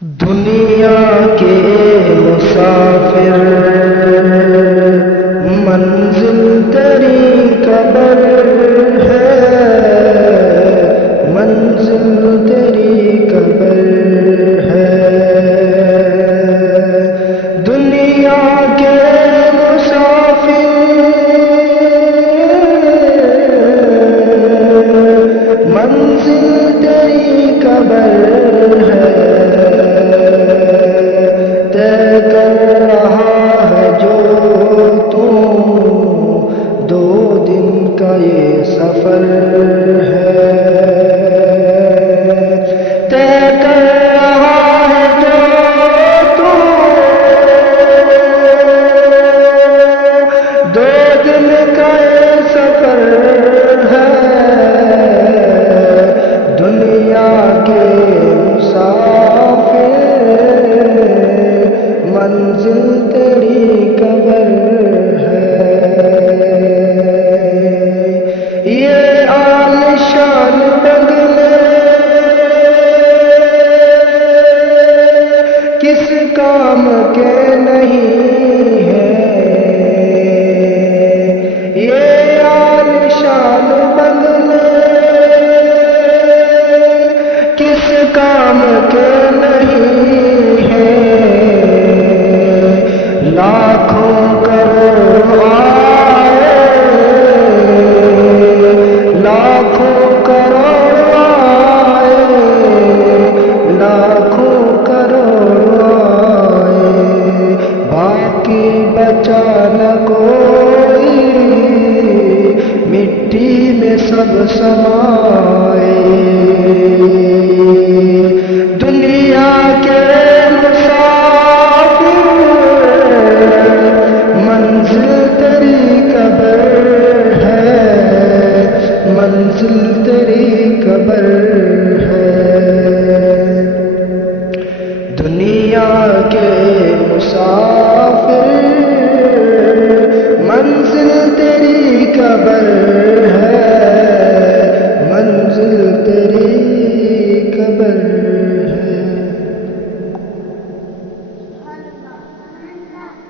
دنیا کے مسافر منزل تیری قبر ہے، منزل تیری قبر ہے۔ دنیا کے مسافر منزل تیری قبر ہے، کر رہا ہے جو تو دو دن کا یہ سفر ہے، طے کر رہا ہے جو تو دو دن کا یہ سفر ہے۔ دنیا کے مسافر منزل تیری قبر ہے۔ یہ عالیشان بنگلے کس کام کے نہیں ہیں، یہ عالیشان بنگلے کس کام کے نہیں ہیں۔ لاکھوں کروڑ آئے، لاکھوں کروڑ آئے، لاکھوں کروڑ آئے، باقی بچا نہ کوئی، مٹی میں سب سمائے۔ دنیا کے منزل تیری قبر ہے۔ دنیا کے